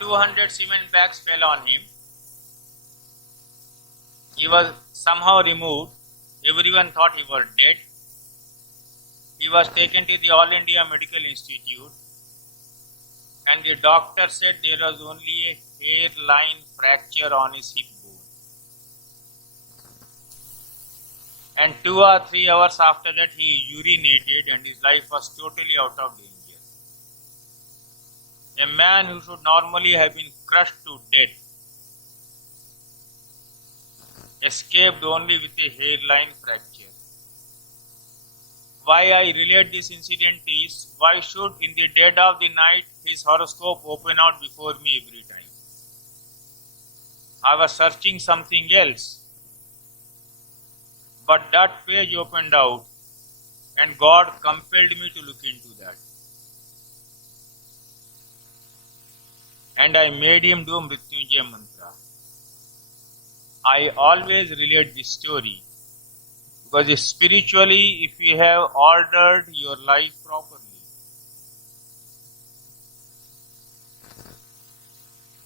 200 cement bags fell on him. He was somehow removed. Everyone thought he was dead. He was taken to the All India Medical Institute, and the doctor said there was only a hairline fracture on his hip bone. And 2 or 3 hours after that, he urinated and his life was totally out of danger. A man who should normally have been crushed to death escaped only with a hairline fracture. Why I relate this incident is, why should in the dead of the night his horoscope open out before me every time? I was searching something else, but that page opened out and God compelled me to look into that. And I made him do Mrityunjay mantra. I always relate this story because spiritually, if you have ordered your life properly,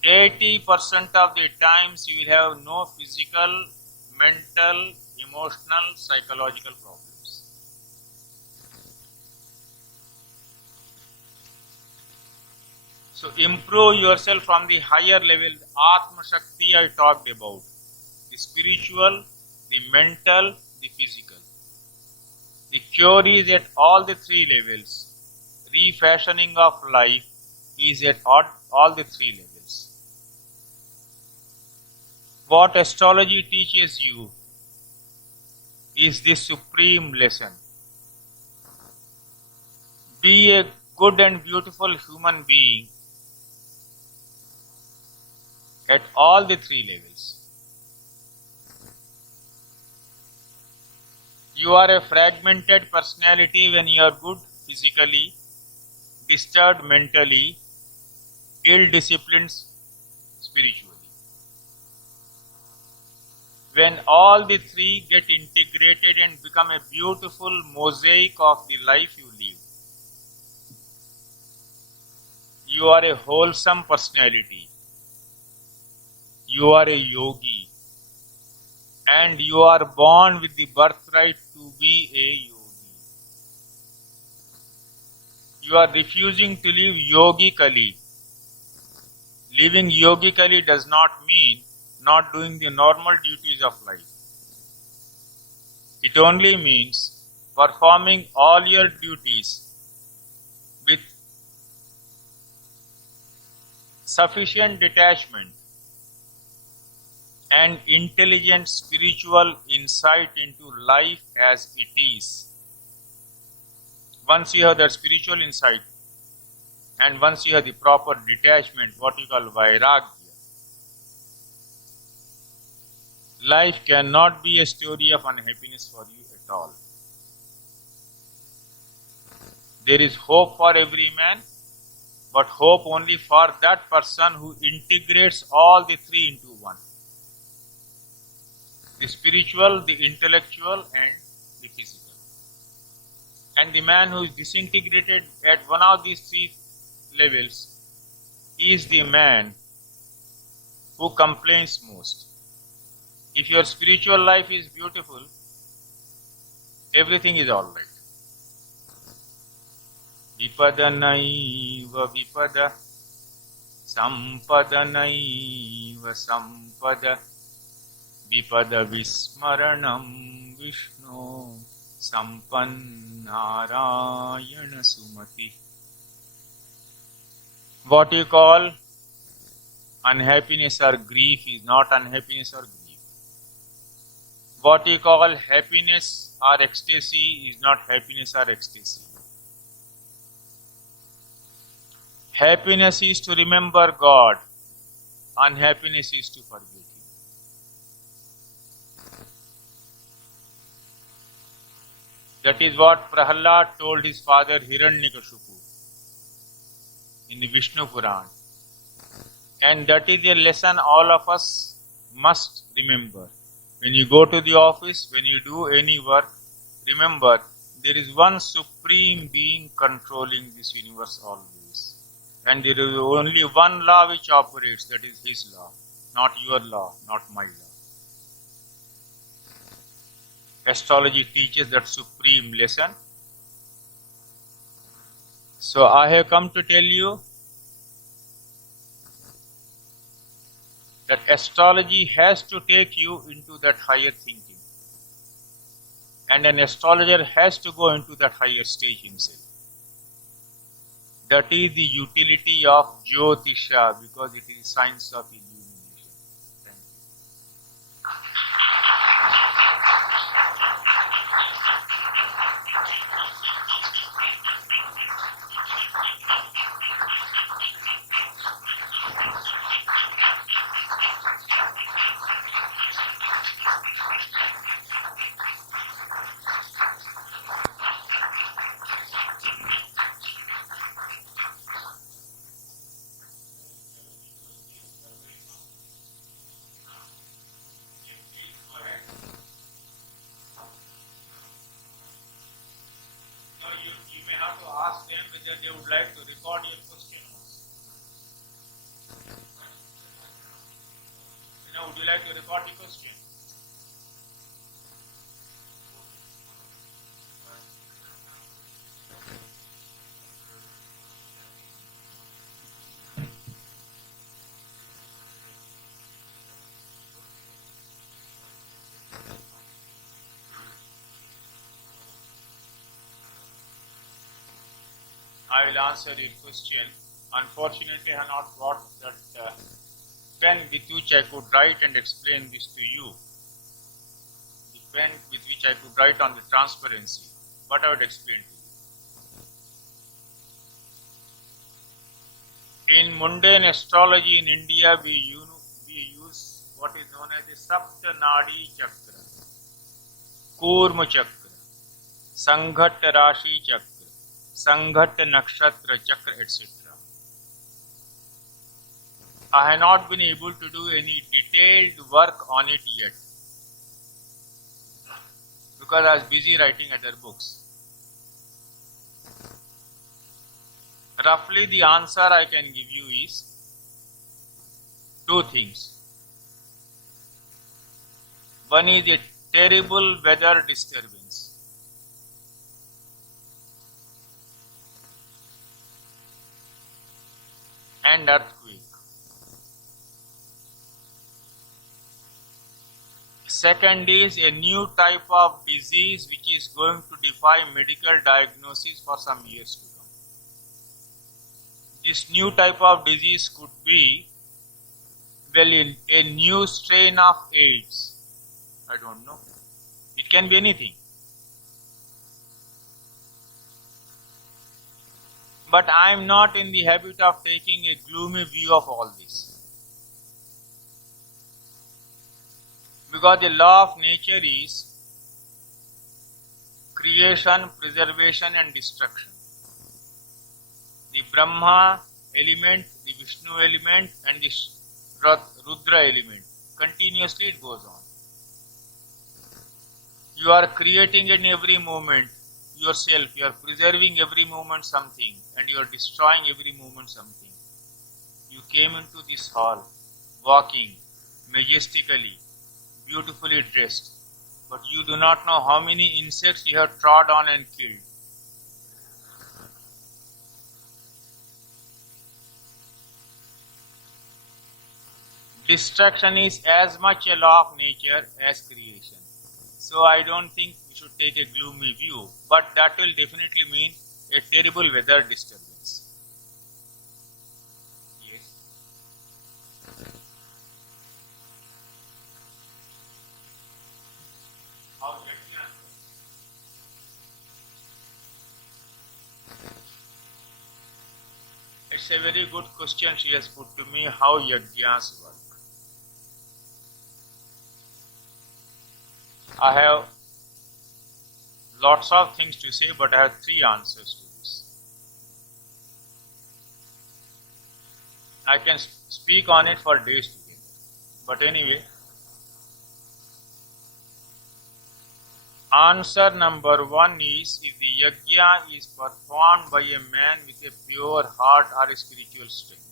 80% of the times you will have no physical, mental, emotional, psychological problems. So improve yourself from the higher level, Atma Shakti I talked about. The spiritual, the mental, the physical. The cure is at all the 3 levels. Refashioning of life is at all the 3 levels. What astrology teaches you is this supreme lesson. Be a good and beautiful human being at all the 3 levels. You are a fragmented personality when you are good physically, disturbed mentally, ill-disciplined spiritually. When all the 3 get integrated and become a beautiful mosaic of the life you live, you are a wholesome personality. You are a yogi. And you are born with the birthright to be a yogi. You are refusing to live yogically. Living yogically does not mean not doing the normal duties of life. It only means performing all your duties with sufficient detachment and intelligent spiritual insight into life as it is. Once you have that spiritual insight and once you have the proper detachment, what you call vairagya, life cannot be a story of unhappiness for you at all. There is hope for every man, but hope only for that person who integrates all the 3 into one. The spiritual, the intellectual and the physical. And the man who is disintegrated at one of these 3 levels is the man who complains most. If your spiritual life is beautiful, everything is alright. Vipada naiva vipada, sampada naiva sampada, vipada vismaranam Vishnu sampannarayana sumati. What you call unhappiness or grief is not unhappiness or grief. What you call happiness or ecstasy is not happiness or ecstasy. Happiness is to remember God. Unhappiness is to forget Him. That is what Prahlad told his father Hiranyakashipu in the Vishnu Purana. And that is a lesson all of us must remember. When you go to the office, when you do any work, remember there is one supreme being controlling this universe always. And there is only one law which operates, that is his law, not your law, not my law. Astrology teaches that supreme lesson. So I have come to tell you that astrology has to take you into that higher thinking. And an astrologer has to go into that higher stage himself. That is the utility of Jyotisha, because it is science of illumination. Thank you. Now you may have to ask them whether they would like to record your question. Would you like to record the question? I will answer your question. Unfortunately, I have not got that pen with which I could write and explain this to you. The pen with which I could write on the transparency, but I would explain to you. In mundane astrology in India, we use what is known as the Saptanadi Chakra, Kurma Chakra, Sanghat Rashi Chakra, Sanghat Nakshatra Chakra, etc. I have not been able to do any detailed work on it yet, because I was busy writing other books. Roughly the answer I can give you is two things. One is a terrible weather disturbance. And earthquake. Second is a new type of disease which is going to defy medical diagnosis for some years to come. This new type of disease could be, well, a new strain of AIDS. I don't know. It can be anything. But I am not in the habit of taking a gloomy view of all this. Because the law of nature is creation, preservation and destruction. The Brahma element, the Vishnu element and the Rudra element. Continuously it goes on. You are creating in every moment yourself, you are preserving every moment something, and you are destroying every moment something. You came into this hall, walking majestically, beautifully dressed, but you do not know how many insects you have trod on and killed. Destruction is as much a law of nature as creation. So I don't think we should take a gloomy view, but that will definitely mean a terrible weather disturbance. Yes. How Yajna? It's a very good question she has put to me, how yajnas work. I have lots of things to say, but I have three answers to this. I can speak on it for days together. But anyway, Answer number 1 is if the yajna is performed by a man with a pure heart or a spiritual strength.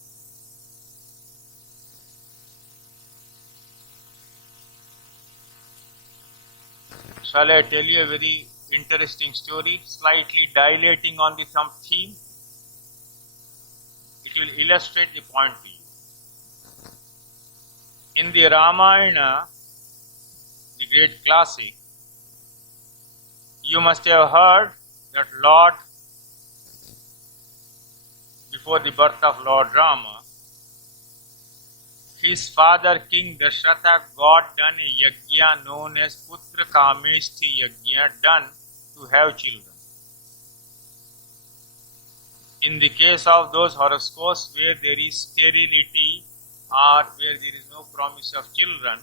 Shall I tell you a very interesting story, slightly dilating on the some theme? It will illustrate the point to you. In the Ramayana, the great classic, you must have heard that Lord, before the birth of Lord Rama, his father King Dasharatha got done a yajna known as Putra Kameshti yajna, done to have children. In the case of those horoscopes where there is sterility or where there is no promise of children,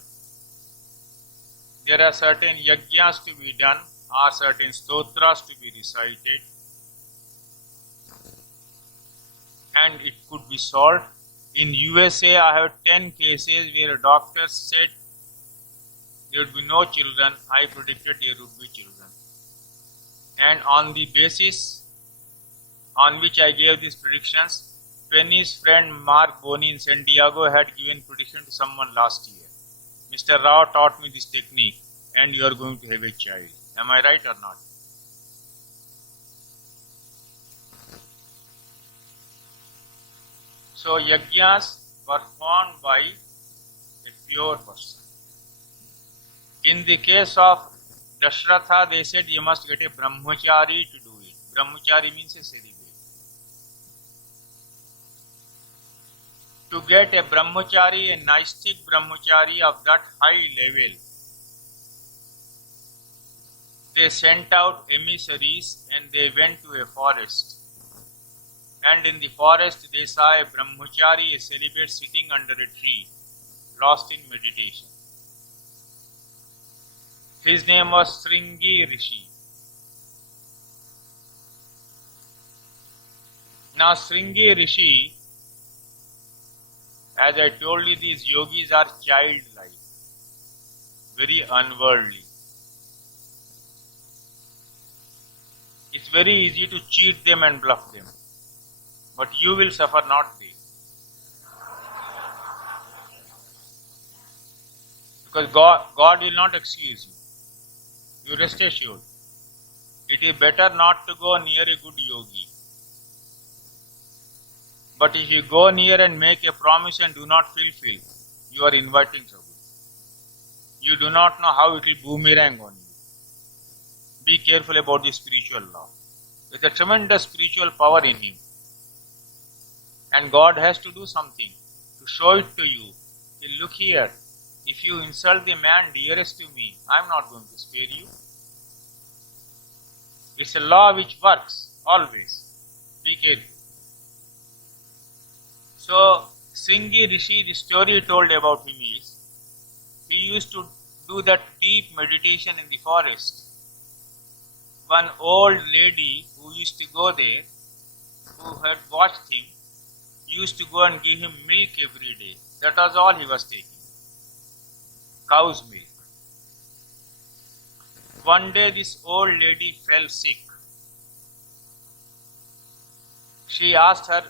there are certain yajnas to be done or certain stotras to be recited, and it could be solved. In USA, I have 10 cases where a doctor said there would be no children. I predicted there would be children. And on the basis on which I gave these predictions, Penny's friend Mark Boni in San Diego had given prediction to someone last year. Mr. Rao taught me this technique and you are going to have a child. Am I right or not? So yajnas performed by a pure person. In the case of Dasharatha, they said you must get a brahmachari to do it. Brahmachari means a celibate. To get a brahmachari, a Naistic brahmachari of that high level, they sent out emissaries and they went to a forest. And in the forest they saw a brahmachari, a celibate, sitting under a tree, lost in meditation. His name was Sringi Rishi. Now Sringi Rishi, as I told you, these yogis are childlike, very unworldly. It's very easy to cheat them and bluff them, but you will suffer, not they. Because God will not excuse you. You rest assured. It is better not to go near a good yogi. But if you go near and make a promise and do not fulfill, you are inviting trouble. You do not know how it will boomerang on you. Be careful about the spiritual law. There is a tremendous spiritual power in him. And God has to do something to show it to you. Look here, if you insult the man dearest to me, I am not going to spare you. It's a law which works always. Be careful. So, Sringi Rishi, the story told about him is, he used to do that deep meditation in the forest. One old lady who used to go there, who had watched him, used to go and give him milk every day. That was all he was taking. Cow's milk. One day this old lady fell sick. She asked her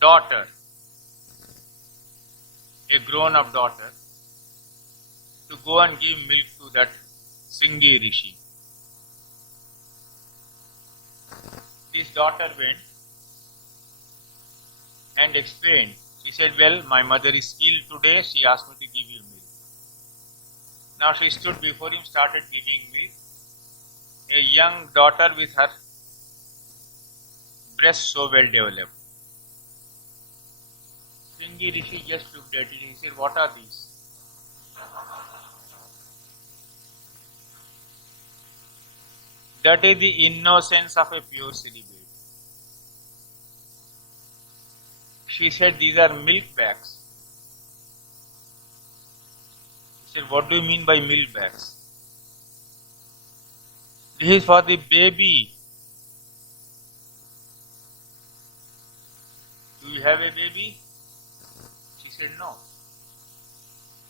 daughter, a grown-up daughter, to go and give milk to that Sringi Rishi. This daughter went and explained. She said, well, my mother is ill today, she asked me to give you milk. Now she stood before him, started giving milk. A young daughter with her breast so well developed. Sringi Rishi just looked at it. He said, what are these? That is the innocence of a pure celibate. She said, these are milk bags. He said, what do you mean by milk bags? This is for the baby. Do you have a baby? She said, no.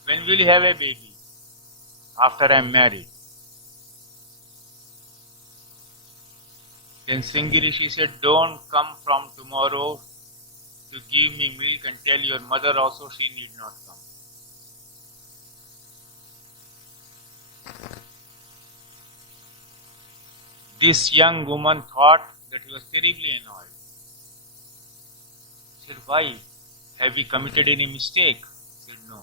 When will you have a baby? after I am married. Then Sringirishi said, don't come from tomorrow to give me milk and tell your mother also she need not come. This young woman thought that he was terribly annoyed. She said, why? Have we committed any mistake? He said, no.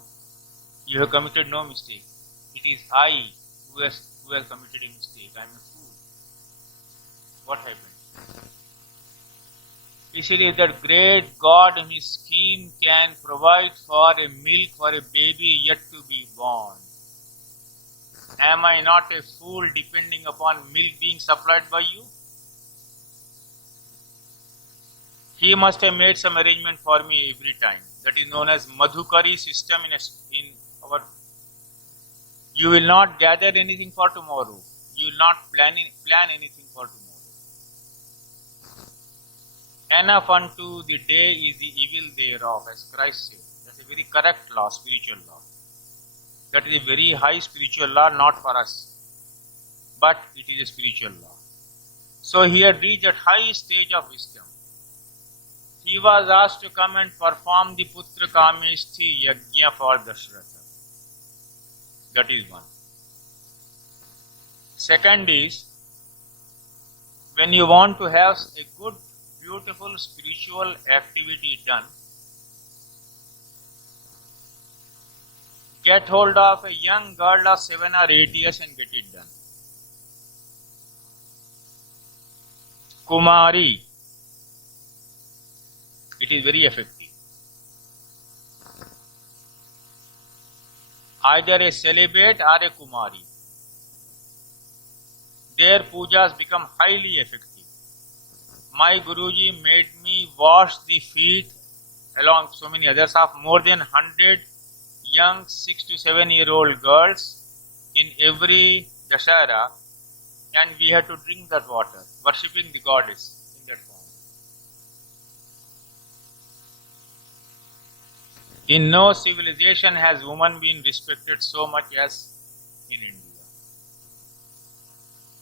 You have committed no mistake. It is I who has committed a mistake. I am a fool. What happened? He said, that great God in His scheme can provide for a milk for a baby yet to be born. Am I not a fool depending upon milk being supplied by you? He must have made some arrangement for me every time. That is known as Madhukari system in our. You will not gather anything for tomorrow. You will not plan anything for tomorrow. Enough unto the day is the evil thereof, as Christ said. That's a very correct law, spiritual law. That is a very high spiritual law, not for us. But it is a spiritual law. So he had reached that high stage of wisdom. He was asked to come and perform the Putra Kameshthi Yajna for Dashratha. That is one. Second is, when you want to have a good, beautiful spiritual activity done, get hold of a young girl of 7 or 8 years and get it done. Kumari. It is very effective. Either a celibate or a Kumari. Their pujas become highly effective. My Guruji made me wash the feet along so many others of more than 100 young 6 to 7 year old girls in every Dashara, and we had to drink that water, worshipping the goddess in that form. In no civilization has woman been respected so much as in India.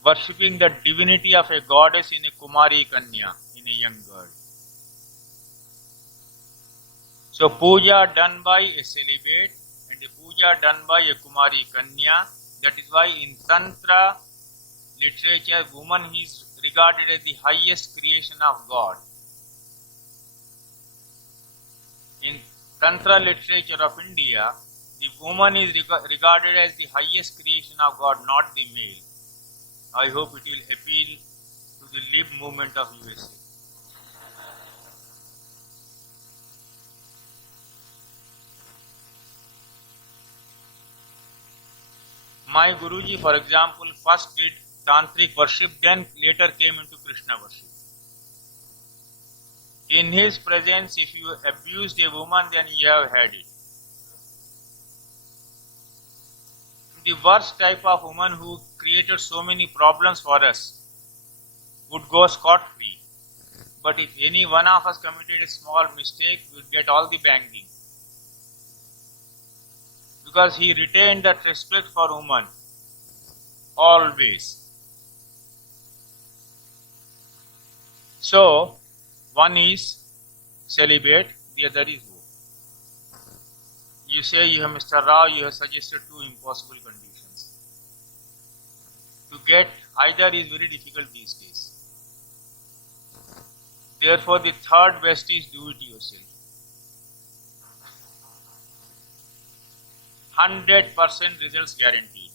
Worshipping the divinity of a goddess in a Kumari Kanya, in a young girl. So puja done by a celibate and a puja done by a Kumari Kanya. That is why in Tantra literature, woman is regarded as the highest creation of God. In Tantra literature of India, the woman is regarded as the highest creation of God, not the male. I hope it will appeal to the lib movement of USA. My Guruji, for example, first did Tantric worship, then later came into Krishna worship. In his presence, if you abused a woman, then you have had it. The worst type of woman who created so many problems for us would go scot-free. But if any one of us committed a small mistake, we would get all the banging. Because he retained that respect for woman always. So, one is celibate, the other is who. You say you have Mr. Rao, you have suggested 2 impossible conditions. To get either is very difficult these days. Therefore, the third best is do it yourself. 100% results guaranteed.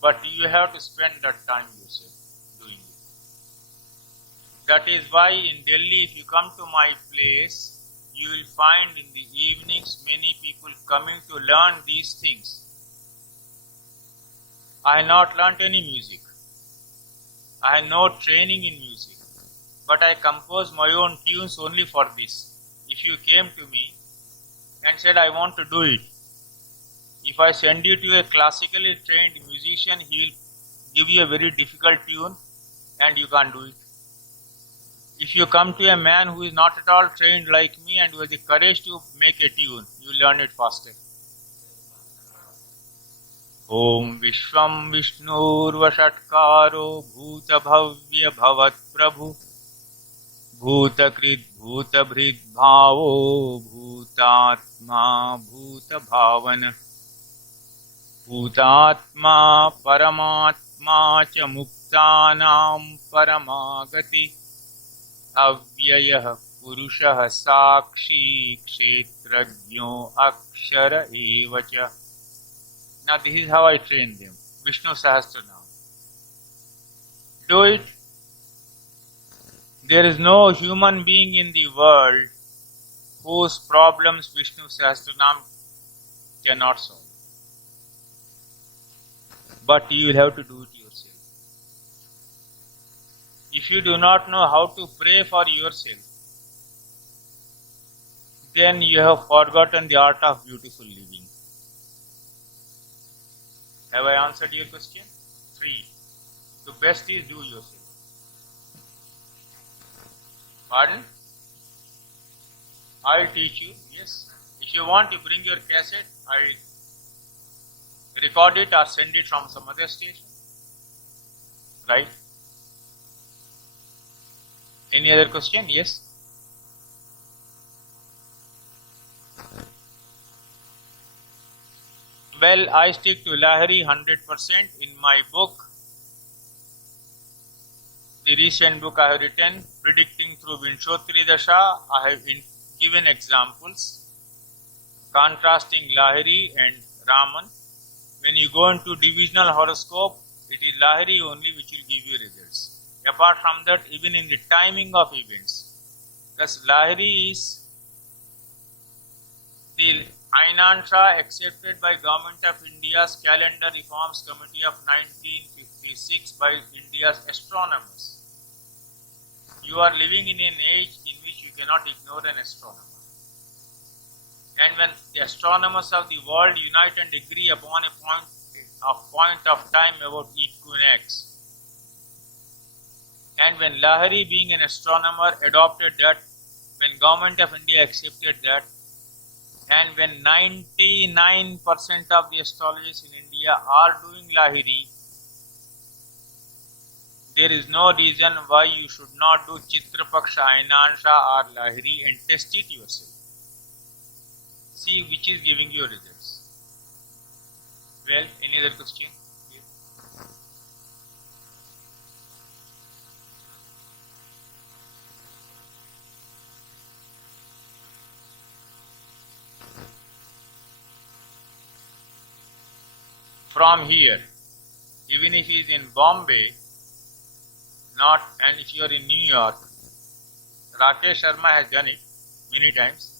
But you have to spend that time yourself doing it. That is why in Delhi, if you come to my place, you will find in the evenings many people coming to learn these things. I have not learnt any music. I have no training in music. But I compose my own tunes only for this. If you came to me and said, I want to do it, if I send you to a classically trained musician, he will give you a very difficult tune and you can't do it. If you come to a man who is not at all trained like me and who has the courage to make a tune, you will learn it faster. ओम विश्वं विष्णुर्वषट्कारो भूतभव्य भवत्प्रभु भूतकृत् भूतभृद्भावो भूतात्मा भूतभावन भूतात्मा परमात्मा च मुक्तानां परमागति अव्ययः पुरुषः साक्षी क्षेत्रज्ञो अक्षर एव च. Now this is how I train them. Vishnu Sahasranam. Do it. There is no human being in the world whose problems Vishnu Sahasranam cannot solve. But you will have to do it yourself. If you do not know how to pray for yourself, then you have forgotten the art of beautiful living. Have I answered your question? 3. The best is do yourself. Pardon? I'll teach you. Yes. If you want to bring your cassette, I'll record it or send it from some other station. Right? Any other question? Yes. Well, I stick to Lahiri 100% in my book. The recent book I have written, Predicting Through Vinshotri Dasha, I have given examples contrasting Lahiri and Raman. When you go into divisional horoscope, it is Lahiri only which will give you results. Apart from that, even in the timing of events, because Lahiri is the Ainansha accepted by Government of India's Calendar Reforms Committee of 1956 by India's astronomers. You are living in an age in which you cannot ignore an astronomer. And when the astronomers of the world unite and agree upon a point of time about equinox, and when Lahiri, being an astronomer, adopted that, when Government of India accepted that, and when 99% of the astrologers in India are doing Lahiri, there is no reason why you should not do Chitrapaksha, Ainansha or Lahiri and test it yourself. See which is giving you results. Well, any other question? From here, even if he is in Bombay, and if you are in New York, Rakesh Sharma has done it many times.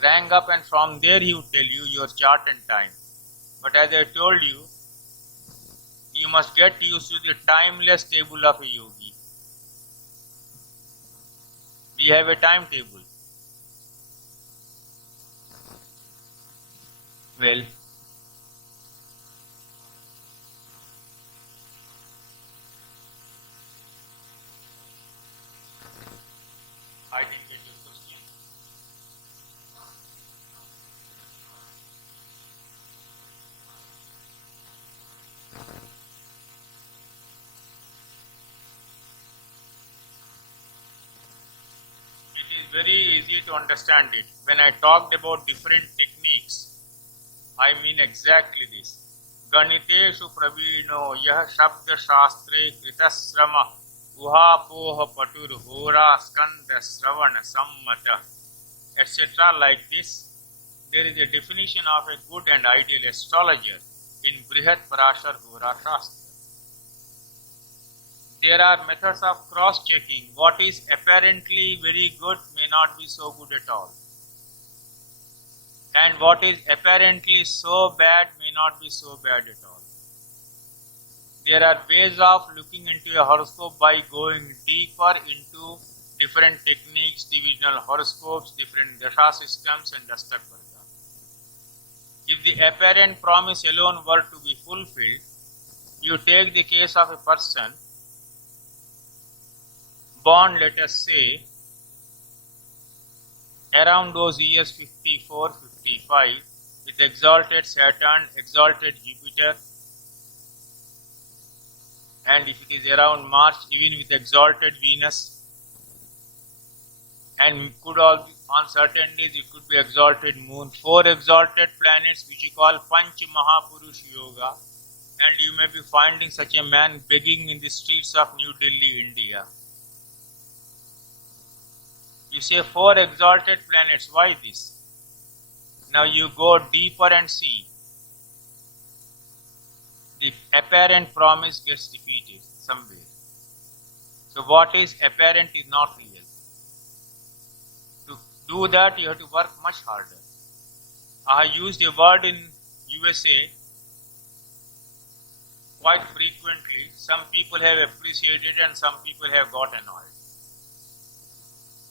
Rang up and from there he would tell you your chart and time. But as I told you, you must get used to the timeless table of a yogi. We have a timetable. Well, I didn't get your question. It is very easy to understand it. When I talked about different techniques, I mean exactly this. Ganiteshu pravino yah shabda shastre kritasrama uhapoha patur hora skanda sravana sammata, etc. like this. There is a definition of a good and ideal astrologer in Brihat Parashar Hora Shastra. There are methods of cross-checking. What is apparently very good may not be so good at all. And what is apparently so bad may not be so bad at all. There are ways of looking into a horoscope by going deeper into different techniques, divisional horoscopes, different dasha systems and dastak varga. If the apparent promise alone were to be fulfilled, you take the case of a person born, let us say, around those years 54, 55, with exalted Saturn, exalted Jupiter, and if it is around March, even with exalted Venus, and could all be, on certain days it could be exalted Moon. 4 exalted planets which you call Panch Mahapurush Yoga, and you may be finding such a man begging in the streets of New Delhi, India. You say 4 exalted planets, why this? Now you go deeper and see. The apparent promise gets defeated somewhere. So what is apparent is not real. To do that you have to work much harder. I used a word in USA quite frequently. Some people have appreciated and some people have got annoyed.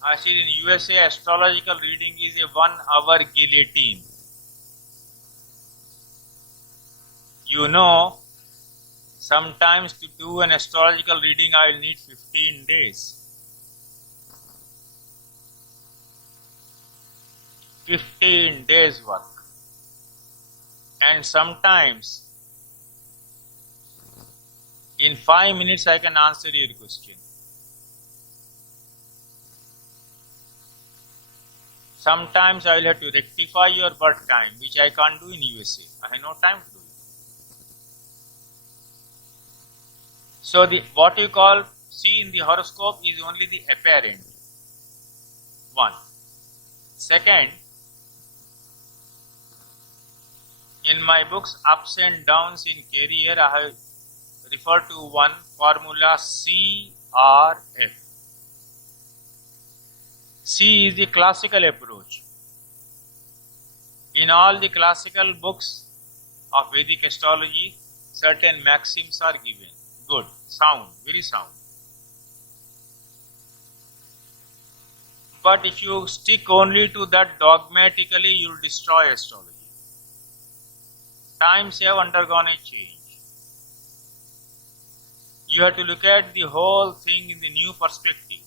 I said in USA astrological reading is a 1-hour guillotine. You know, sometimes to do an astrological reading I will need 15 days. 15 days work. And sometimes in 5 minutes I can answer your question. Sometimes I will have to rectify your birth time, which I can't do in USA. I have no time to do it. So what you call see in the horoscope is only the apparent. 1. Second, in my books Ups and Downs in Career, I have referred to one formula CRF. C is the classical approach. In all the classical books of Vedic astrology, certain maxims are given. Good, sound, very sound. But if you stick only to that dogmatically, you will destroy astrology. Times have undergone a change. You have to look at the whole thing in the new perspective.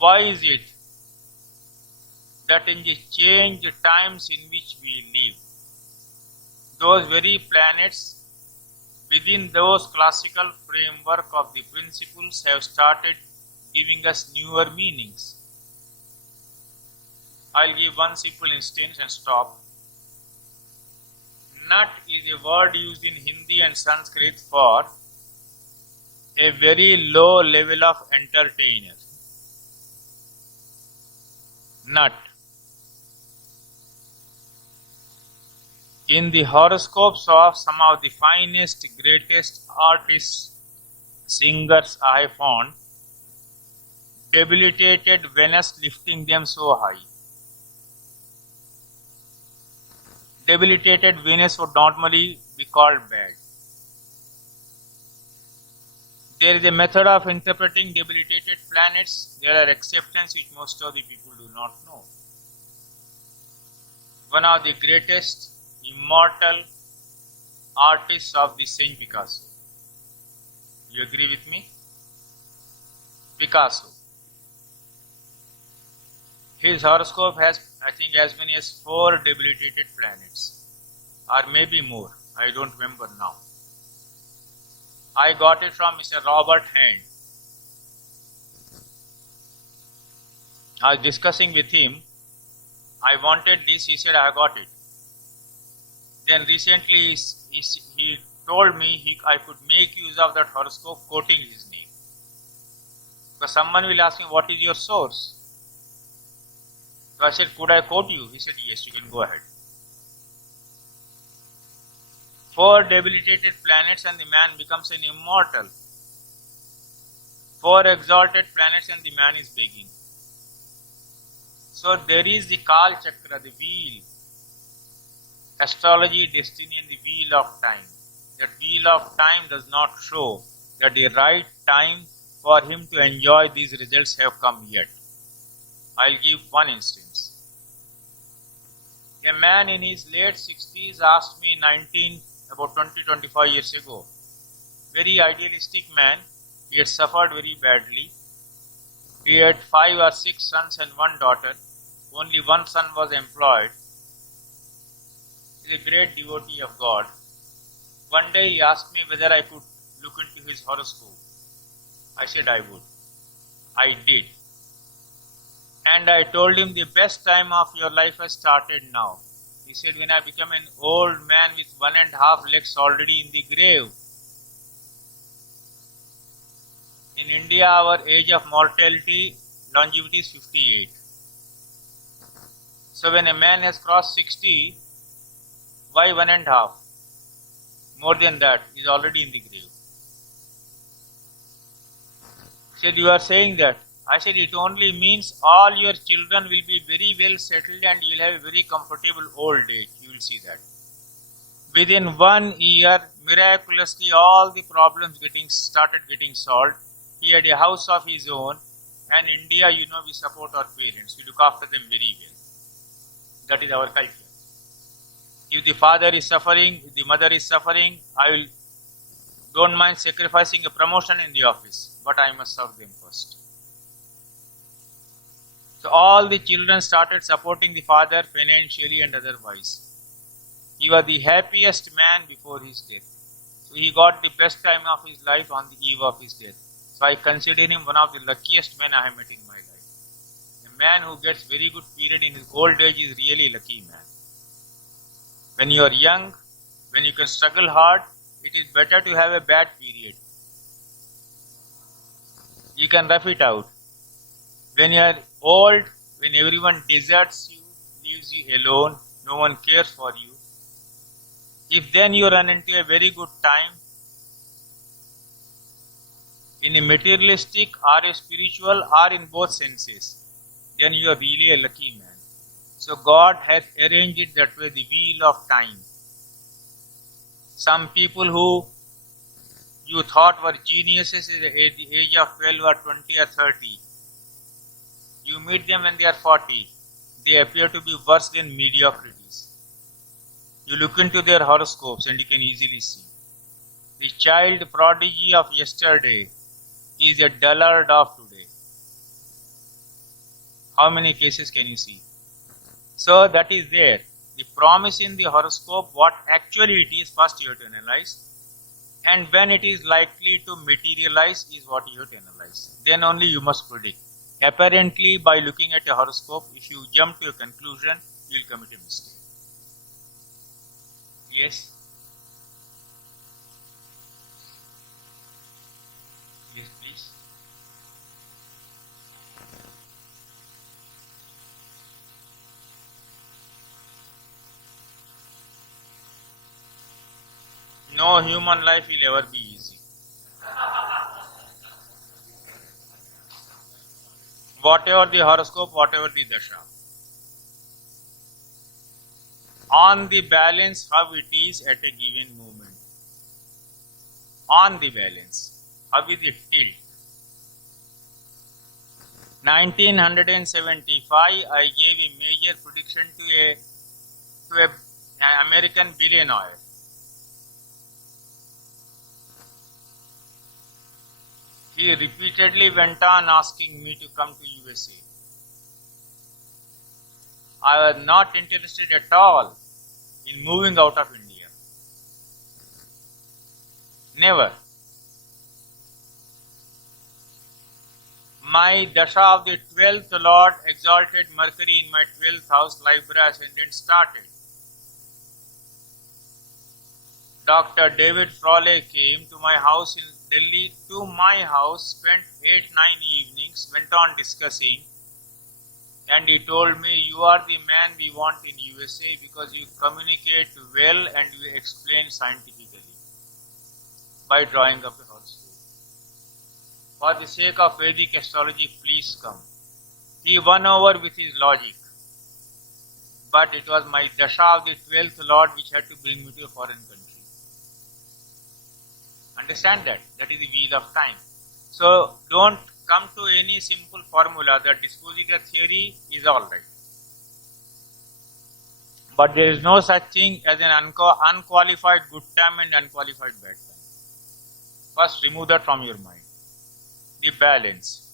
Why is it that in the changed times in which we live, those very planets within those classical framework of the principles have started giving us newer meanings? I'll give one simple instance and stop. Nut is a word used in Hindi and Sanskrit for a very low level of entertainer. Nut. In the horoscopes of some of the finest, greatest artists, singers I have found, debilitated Venus lifting them so high. Debilitated Venus would normally be called bad. There is a method of interpreting debilitated planets. There are exceptions which most of the people do not know. One of the greatest immortal artists of the Saint Picasso. You agree with me? Picasso. His horoscope has, I think, as many as 4 debilitated planets, or maybe more. I don't remember now. I got it from Mr. Robert Hand. I was discussing with him. I wanted this. He said, I got it. Then recently he told me I could make use of that horoscope quoting his name. Because someone will ask me, what is your source? So I said, could I quote you? He said, yes, you can go ahead. 4 debilitated planets and the man becomes an immortal. 4 exalted planets and the man is begging. So there is the Kal Chakra, the wheel, astrology, destiny and the wheel of time. That wheel of time does not show that the right time for him to enjoy these results have come yet. I'll give one instance. A man in his late 60s asked me about 20-25 years ago. Very idealistic man. He had suffered very badly. He had 5 or 6 sons and 1 daughter. only one son was employed. He is a great devotee of God. One day he asked me whether I could look into his horoscope. I said I would. I did. And I told him the best time of your life has started now. He said, when I become an old man with 1.5 legs already in the grave. In India, our age of mortality, longevity is 58. So when a man has crossed 60, why 1.5? More than that, he is already in the grave. He said, you are saying that. I said, it only means all your children will be very well settled and you will have a very comfortable old age. You will see that. Within 1 year, miraculously, all the problems started getting solved. He had a house of his own. And India, we support our parents. We look after them very well. That is our culture. If the father is suffering, if the mother is suffering, I don't mind sacrificing a promotion in the office, but I must serve them first. So all the children started supporting the father financially and otherwise. He was the happiest man before his death. So he got the best time of his life on the eve of his death. So I consider him one of the luckiest men I have met in my life. A man who gets very good period in his old age is really a lucky man. When you are young, when you can struggle hard, it is better to have a bad period. You can rough it out. When you are old, when everyone deserts you, leaves you alone, no one cares for you. If then you run into a very good time, in a materialistic or a spiritual or in both senses, then you are really a lucky man. So God has arranged it that way, the wheel of time. Some people who you thought were geniuses at the age of 12 or 20 or 30, you meet them when they are 40, they appear to be worse than mediocrities. You look into their horoscopes and you can easily see. The child prodigy of yesterday is a dullard of today. How many cases can you see? So that is there. The promise in the horoscope, what actually it is, first you have to analyze. And when it is likely to materialize is what you have to analyze. Then only you must predict. Apparently, by looking at a horoscope, if you jump to a conclusion, you will commit a mistake. Yes? Yes, please. No human life will ever be easy. Whatever the horoscope, whatever the dasha. On the balance, how it is at a given moment. On the balance, how is it tilt? 1975, I gave a major prediction to an American billionaire. He repeatedly went on asking me to come to USA. I was not interested at all in moving out of India. Never. My dasha of the 12th Lord exalted Mercury in my 12th house, Libra ascendant started. Dr. David Frawley came to my house in Delhi, to my house, spent 8-9 evenings, went on discussing, and he told me, you are the man we want in USA because you communicate well and you explain scientifically by drawing up a horoscope. For the sake of Vedic astrology, please come. He won over with his logic. But it was my dasha of the 12th Lord which had to bring me to a foreign country. Understand that? That is the wheel of time. So don't come to any simple formula. The dispositor theory is alright. But there is no such thing as an unqualified good time and unqualified bad time. First remove that from your mind. The balance.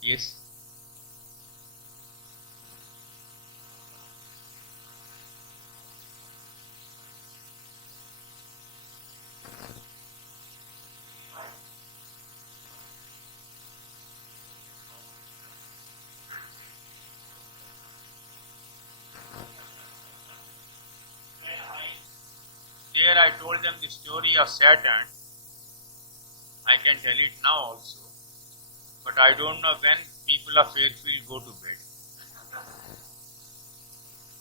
Yes. I told them the story of Saturn, I can tell it now also, but I don't know when people of Fairfield go to bed.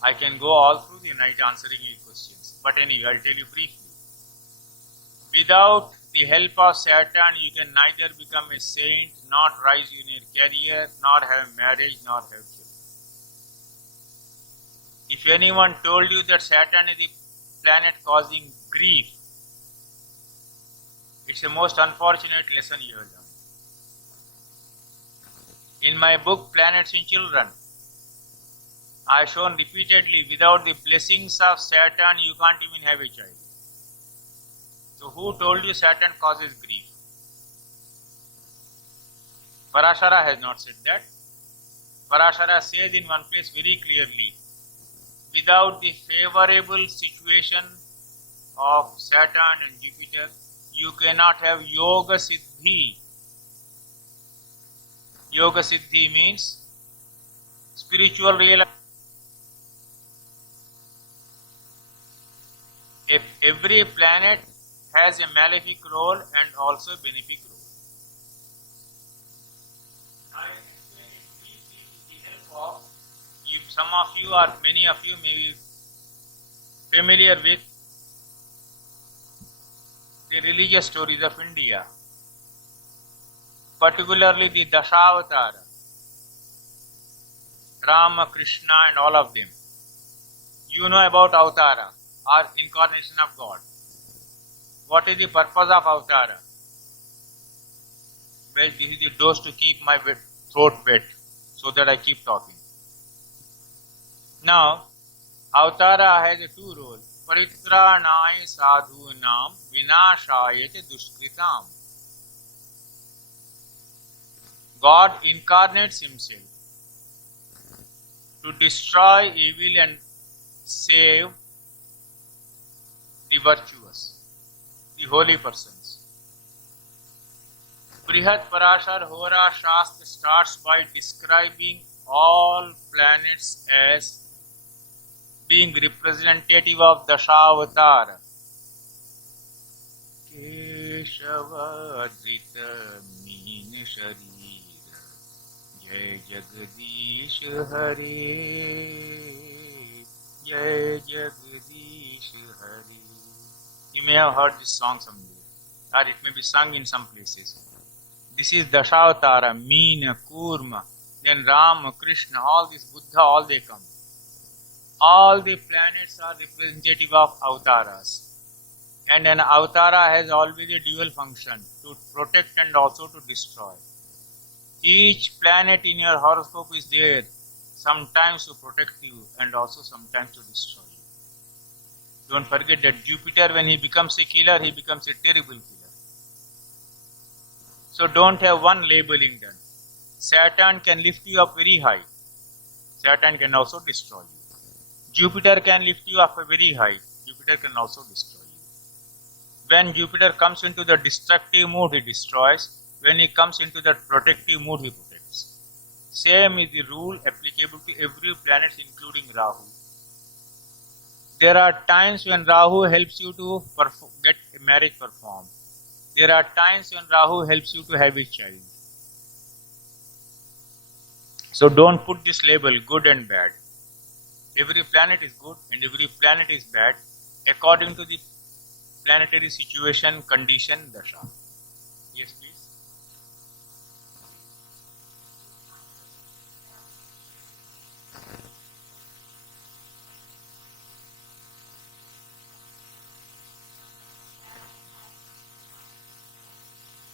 I can go all through the night answering your questions, but anyway, I'll tell you briefly. Without the help of Saturn, you can neither become a saint, nor rise in your career, nor have marriage, nor have children. If anyone told you that Saturn is the planet causing grief, it's a most unfortunate lesson you have learned. In my book, Planets in Children, I have shown repeatedly, without the blessings of Saturn, you can't even have a child. So who told you Saturn causes grief? Parashara has not said that. Parashara says in one place very clearly, without the favorable situation of Saturn and Jupiter, you cannot have Yoga Siddhi. Yoga Siddhi means spiritual realization. If every planet has a malefic role and also a benefic role. Now I explain it briefly with the help of, if some of you or many of you may be familiar with the religious stories of India, particularly the Dashavatara, Rama, Krishna and all of them. You know about Avatara or incarnation of God. What is the purpose of Avatara? Well, this is the dose to keep my throat wet so that I keep talking. Now, Avatara has two roles. Paritranaya sadhunam vinashayate dushkritam. God incarnates himself to destroy evil and save the virtuous, the holy persons. Brihat Parashar Hora Shastra starts by describing all planets as being representative of Dashavatara. Keshava Adrita Meena Sharira Jai Jagadish Hare Jai Jagadish Hare. You may have heard this song somewhere, or it may be sung in some places. This is Dashavatara, Meena, Kurma, then Rama, Krishna, all this Buddha, all they come. All the planets are representative of avataras. And an avatara has always a dual function, to protect and also to destroy. Each planet in your horoscope is there, sometimes to protect you and also sometimes to destroy you. Don't forget that Jupiter, when he becomes a killer, he becomes a terrible killer. So don't have one labeling done. Saturn can lift you up very high. Saturn can also destroy you. Jupiter can lift you up very high. Jupiter can also destroy you. When Jupiter comes into the destructive mood, he destroys. When he comes into the protective mood, he protects. Same is the rule applicable to every planet, including Rahu. There are times when Rahu helps you to get a marriage performed. There are times when Rahu helps you to have a child. So don't put this label good and bad. Every planet is good and every planet is bad according to the planetary situation, condition, dasha. Yes, please.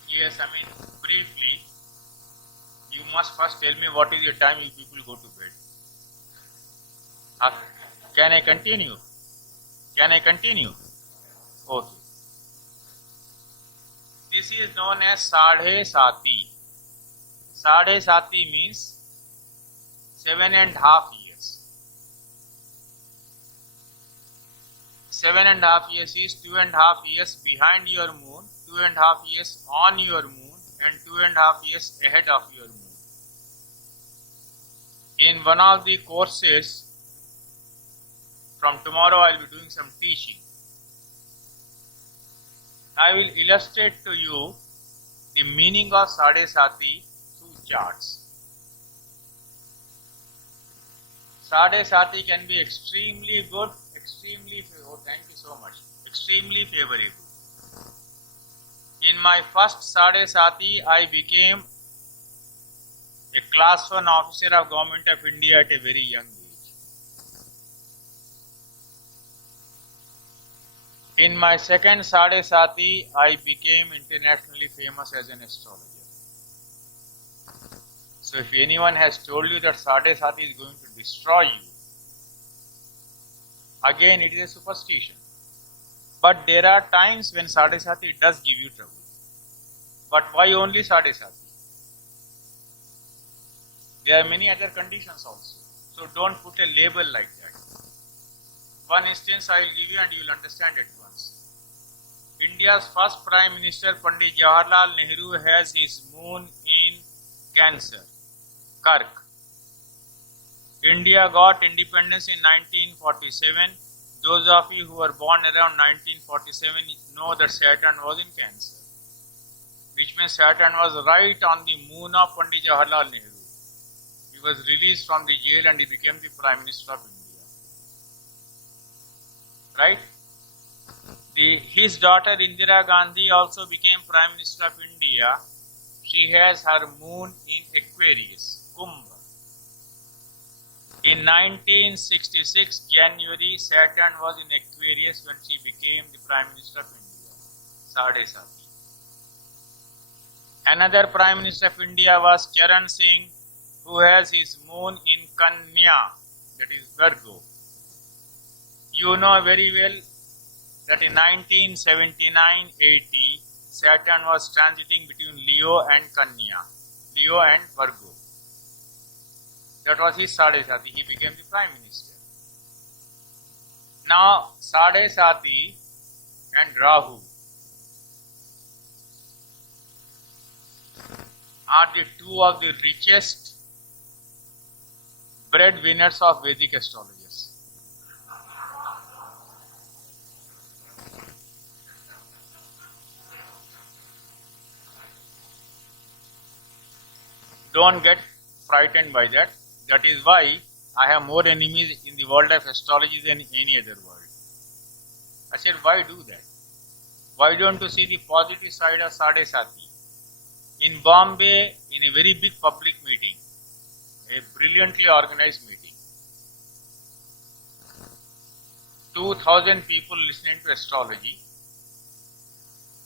Yes, I mean, briefly, you must first tell me what is the time you people go to bed. Can I continue? Can I continue? Okay. This is known as Sadhe Sati. Sadhe Sati means 7.5 years. 7.5 years is 2.5 years behind your moon, 2.5 years on your moon, and 2.5 years ahead of your moon. In one of the courses, from tomorrow I will be doing some teaching. I will illustrate to you the meaning of Sade Sati through charts. Sade Sati can be extremely good, thank you so much, extremely favorable. In my first Sade Sati, I became a class 1 officer of Government of India at a very young age. In my second Sade Sati, I became internationally famous as an astrologer. So if anyone has told you that Sade Sati is going to destroy you, again it is a superstition. But there are times when Sade Sati does give you trouble. But why only Sade Sati? There are many other conditions also. So don't put a label like that. One instance I will give you and you will understand at once. India's first Prime Minister Pandit Jawaharlal Nehru has his moon in Cancer, Kark. India got independence in 1947. Those of you who were born around 1947 know that Saturn was in Cancer, which means Saturn was right on the moon of Pandit Jawaharlal Nehru. He was released from the jail and he became the Prime Minister of India. Right? His daughter Indira Gandhi also became Prime Minister of India. She has her moon in Aquarius, Kumbh. In 1966 January, Saturn was in Aquarius when she became the Prime Minister of India. Sade Sati. Another Prime Minister of India was Charan Singh, who has his moon in Kanya, that is Virgo. You know very well that in 1979-80, Saturn was transiting between Leo and Kanya, Leo and Virgo. That was his Sade Sati. He became the Prime Minister. Now, Sade Sati and Rahu are the two of the richest breadwinners of Vedic astrologers. Don't get frightened by that. That is why I have more enemies in the world of astrology than any other world. I said, why do that? Why don't you see the positive side of Sade Sati? In Bombay, in a very big public meeting, a brilliantly organized meeting, 2,000 people listening to astrology,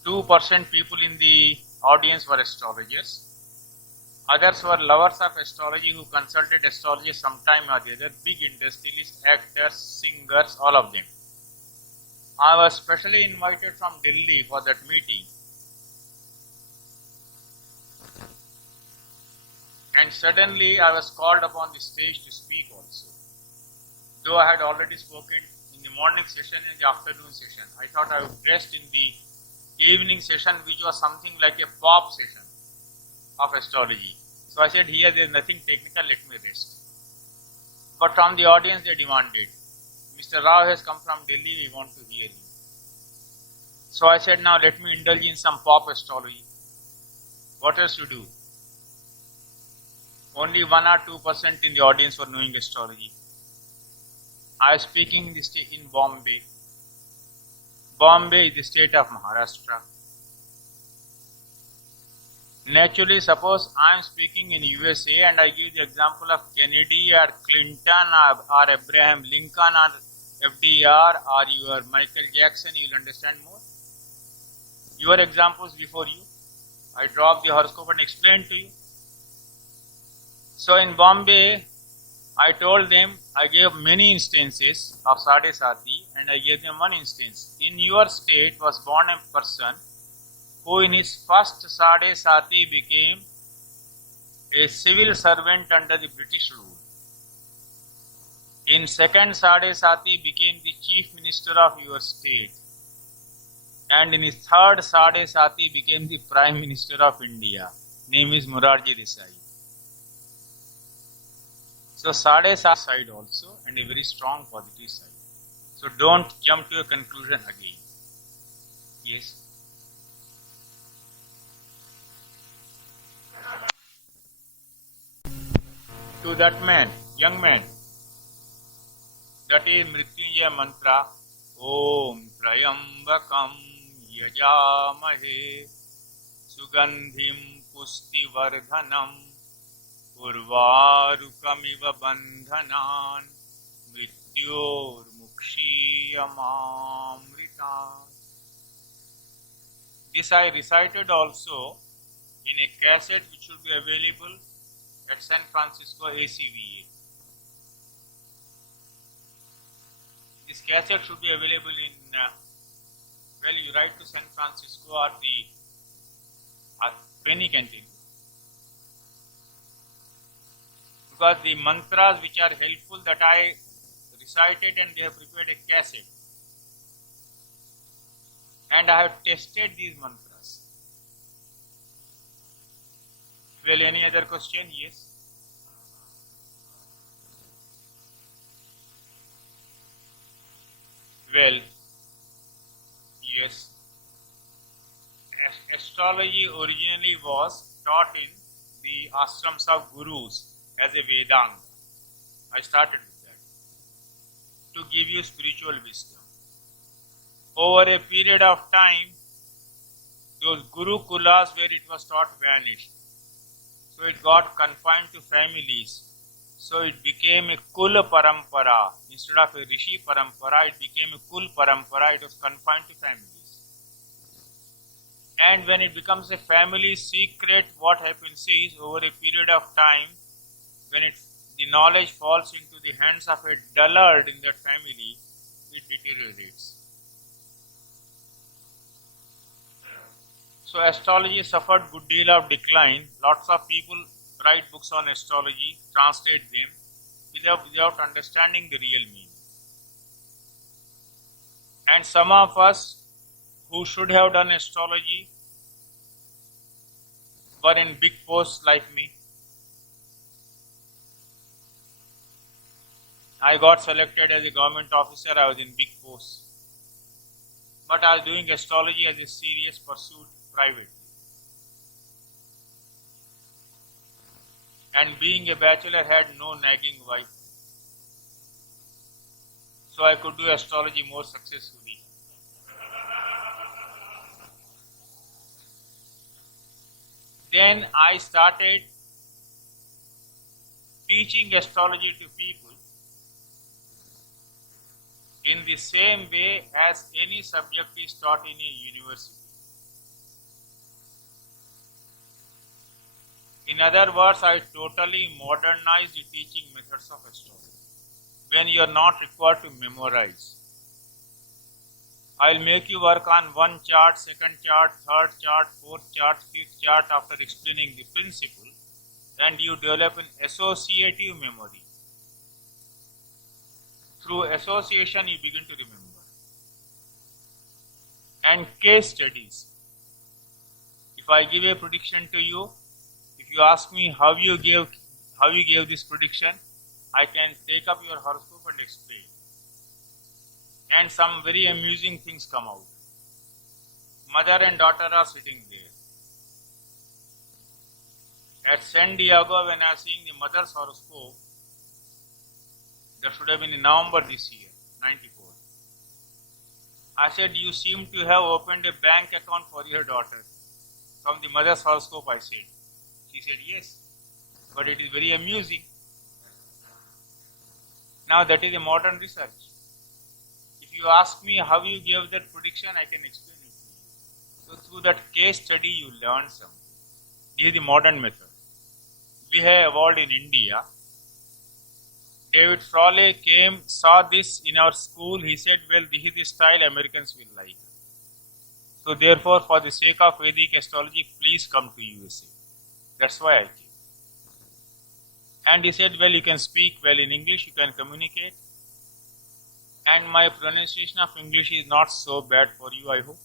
2% people in the audience were astrologers. Others were lovers of astrology who consulted astrology sometime or the other, big industrialists, actors, singers, all of them. I was specially invited from Delhi for that meeting. And suddenly I was called upon the stage to speak also. Though I had already spoken in the morning session and the afternoon session, I thought I would rest in the evening session, which was something like a pop session of astrology. So I said, here there is nothing technical, let me rest. But from the audience they demanded, Mr. Rao has come from Delhi, we want to hear him. So I said, now let me indulge in some pop astrology. What else to do? Only 1 or 2% in the audience were knowing astrology. I was speaking in Bombay. Bombay is the state of Maharashtra. Naturally, suppose I am speaking in USA and I give the example of Kennedy or Clinton or Abraham Lincoln or FDR or your Michael Jackson, you will understand more. Your examples before you. I drop the horoscope and explain to you. So in Bombay, I told them, I gave many instances of Sade Sati and I gave them one instance. In your state was born a person who in his first Sade Sati became a civil servant under the British rule. In second Sade Sati became the chief minister of your state. And in his third Sade Sati became the Prime Minister of India. Name is Morarji Desai. So Sade Sati side also and a very strong positive side. So don't jump to a conclusion again. Yes. to that man, young man. That is Mrityunjaya mantra. Om Trayambakam Yajamahe Sugandhim Pustivardhanam Urvarukamiva Bandhanan Mrityor Mukshiyamamrita. This I recited also in a cassette which should be available at San Francisco ACVA. This cassette should be available in, you write to San Francisco or the Penny Canteen. Because the mantras which are helpful that I recited, and they have prepared a cassette. And I have tested these mantras. Well, any other question? Yes. Well, yes. Astrology originally was taught in the ashrams of gurus as a Vedanta. I started with that to give you spiritual wisdom. Over a period of time, those gurukulas where it was taught vanished. So it got confined to families. So it became a Kul Parampara. Instead of a Rishi Parampara, it became a Kul Parampara. It was confined to families. And when it becomes a family secret, what happens is, over a period of time, when the knowledge falls into the hands of a dullard in that family, it deteriorates. So astrology suffered good deal of decline. Lots of people write books on astrology, translate them without understanding the real meaning. And some of us who should have done astrology were in big posts like me. I got selected as a government officer. I was in big posts. But I was doing astrology as a serious pursuit privately. And being a bachelor, had no nagging wife. So I could do astrology more successfully. Then I started teaching astrology to people in the same way as any subject is taught in a university. In other words, I totally modernized the teaching methods of astrology. When you are not required to memorize, I will make you work on one chart, second chart, third chart, fourth chart, fifth chart after explaining the principle, and you develop an associative memory. Through association, you begin to remember. And case studies. If I give a prediction to you, if you ask me how you gave this prediction, I can take up your horoscope and explain. And some very amusing things come out. Mother and daughter are sitting there. At San Diego, when I was seeing the mother's horoscope, that should have been in November this year, 94. I said, you seem to have opened a bank account for your daughter. From the mother's horoscope, I said. She said, yes, but it is very amusing. Now that is a modern research. If you ask me how you gave that prediction, I can explain it to you. So through that case study, you learn something. This is the modern method. We have evolved in India. David Frawley saw this in our school. He said, well, this is the style Americans will like. So therefore, for the sake of Vedic astrology, please come to USA. That's why I came. And he said, well, you can speak well in English, you can communicate. And my pronunciation of English is not so bad for you, I hope.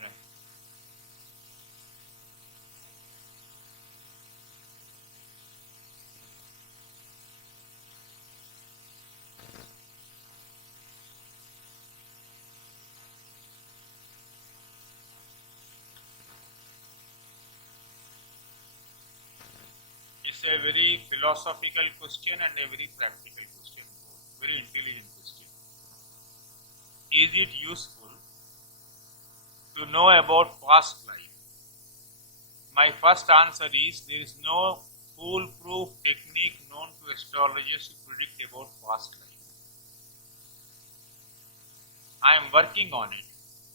Right. a very philosophical question and a very practical question, very intelligent question. Is it useful to know about past life? My first answer is there is no foolproof technique known to astrologers to predict about past life. I am working on it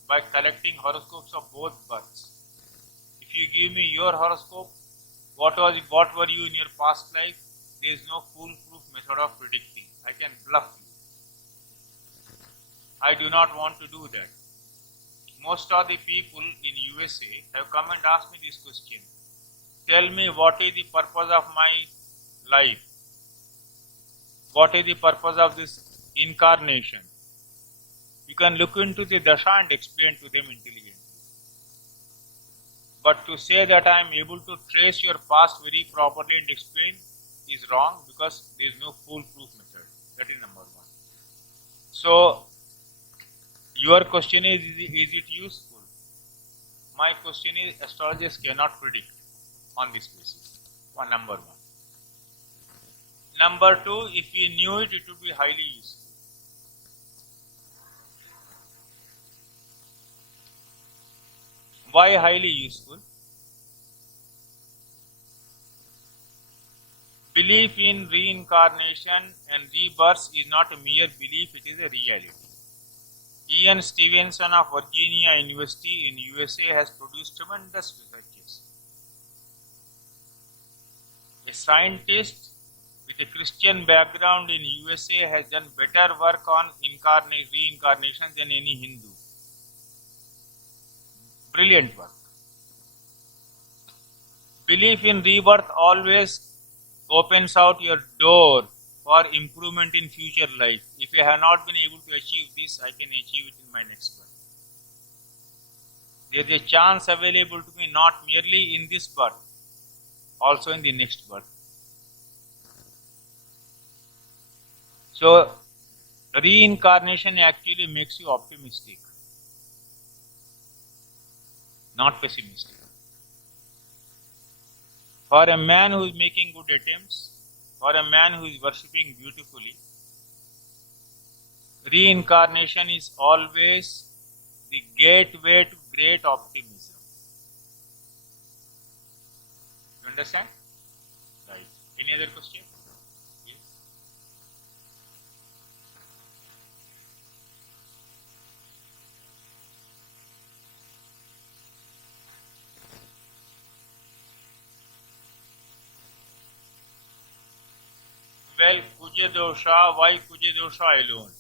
by collecting horoscopes of both births. If you give me your horoscope, what were you in your past life? There is no foolproof method of predicting. I can bluff you. I do not want to do that. Most of the people in USA have come and asked me this question. Tell me, what is the purpose of my life? What is the purpose of this incarnation? You can look into the dasha and explain to them intelligently. But to say that I am able to trace your past very properly and explain is wrong, because there is no foolproof method. That is number one. So, your question is it useful? My question is, astrologers cannot predict on this basis. Number one. Number two, if we knew it, it would be highly useful. Why highly useful? Belief in reincarnation and rebirth is not a mere belief, it is a reality. Ian Stevenson of Virginia University in USA has produced tremendous researches. A scientist with a Christian background in USA has done better work on reincarnation than any Hindu. Brilliant work. Belief in rebirth always opens out your door for improvement in future life. If I have not been able to achieve this, I can achieve it in my next birth. There is a chance available to me not merely in this birth, also in the next birth. So, reincarnation actually makes you optimistic, not pessimistic. For a man who is making good attempts, for a man who is worshipping beautifully, reincarnation is always the gateway to great optimism. You understand? Right. Any other question? Yes. Well, Kuja dosha, why Kuja dosha alone?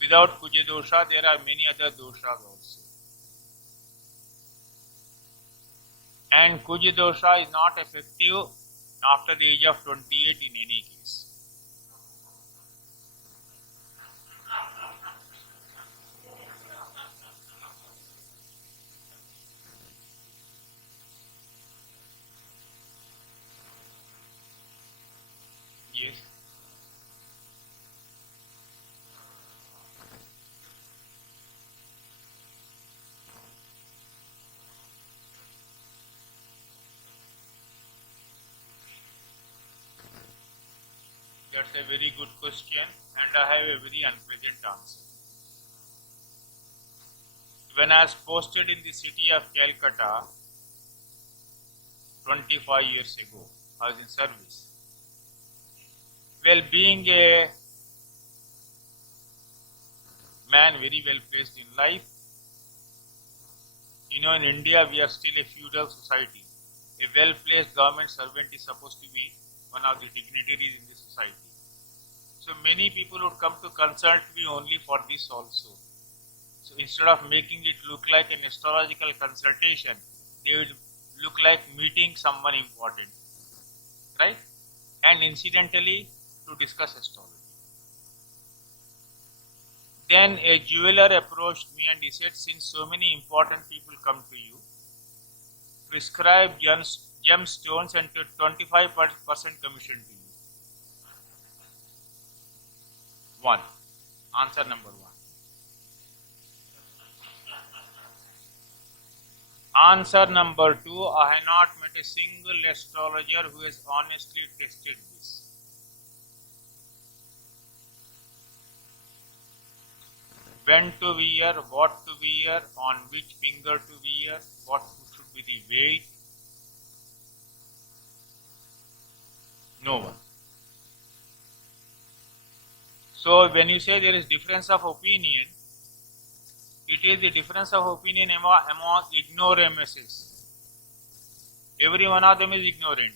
Without Kuja dosha, there are many other doshas also. And Kuja dosha is not effective after the age of 28 in any case. Yes. That's a very good question, and I have a very unpleasant answer. When I was posted in the city of Calcutta 25 years ago, I was in service. Well, being a man very well placed in life, in India we are still a feudal society. A well placed government servant is supposed to be one of the dignitaries in the society. So many people would come to consult me only for this also. So instead of making it look like an astrological consultation, they would look like meeting someone important, right? And incidentally, to discuss astrology. Then a jeweler approached me and he said, since so many important people come to you, prescribe gemstones and 25% commission to you. One. Answer number one. Answer number 2. I have not met a single astrologer who has honestly tested this. When to wear, what to wear, on which finger to wear, what should be the weight. No one. So when you say there is difference of opinion, it is the difference of opinion among ignoramuses. Every one of them is ignorant.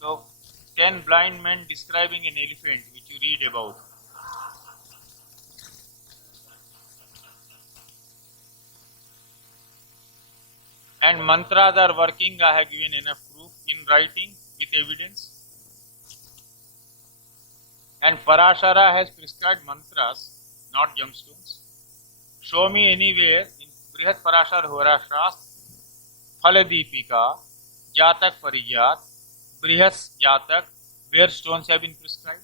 So 10 blind men describing an elephant, which you read about. And mantras are working. I have given enough proof in writing with evidence. And Parashara has prescribed mantras, not gemstones. Show me anywhere in Brihat Parashar Hora Shastra, Phaladipika, Jatak Parijat, Brihat Jatak, where stones have been prescribed.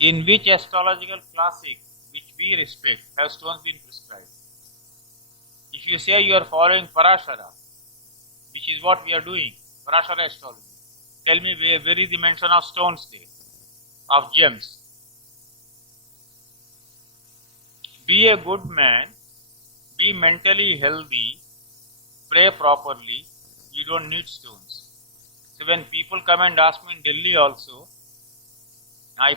In which astrological classic, which we respect, have stones been prescribed? If you say you are following Parashara, which is what we are doing, Parashara astrology, tell me where is the mention of stones there, of gems? Be a good man, be mentally healthy, pray properly, you don't need stones. So when people come and ask me in Delhi also, I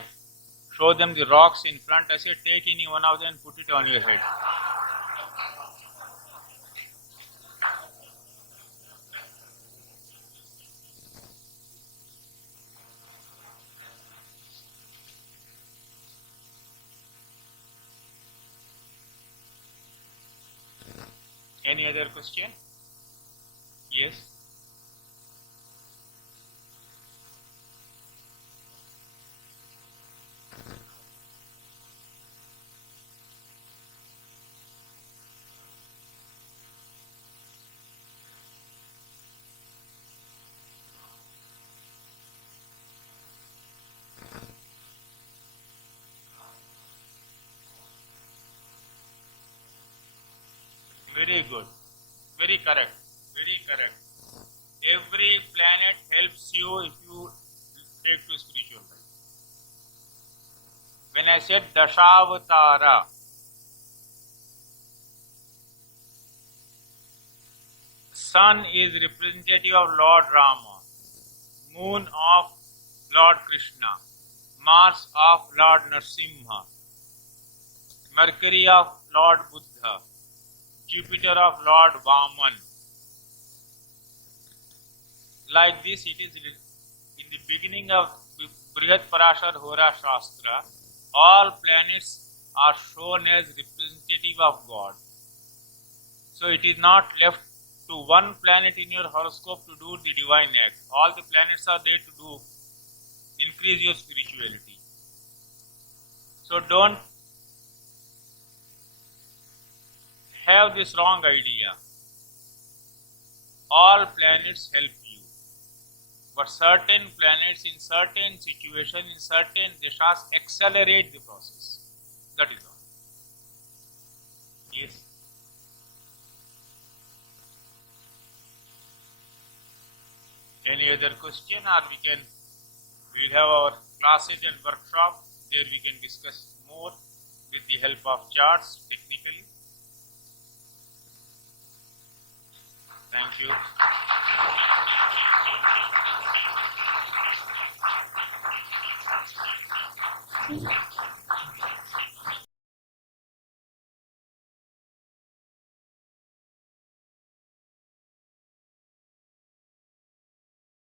show them the rocks in front, I say take any one of them and put it on your head. Any other question? Yes. Very good. Very correct. Very correct. Every planet helps you if you take to spiritual life. When I said Dashavatara, Sun is representative of Lord Rama, Moon of Lord Krishna, Mars of Lord Narasimha, Mercury of Lord Buddha, Jupiter of Lord Vaman. Like this, it is in the beginning of Brihat Parashar Hora Shastra, all planets are shown as representative of God. So it is not left to one planet in your horoscope to do the divine act. All the planets are there to do increase your spirituality. So don't have this wrong idea. All planets help you, but certain planets in certain situations, in certain dishas, accelerate the process. That is all. Yes. Any other question, or we'll have our classes and workshop. There we can discuss more with the help of charts technically. Thank you.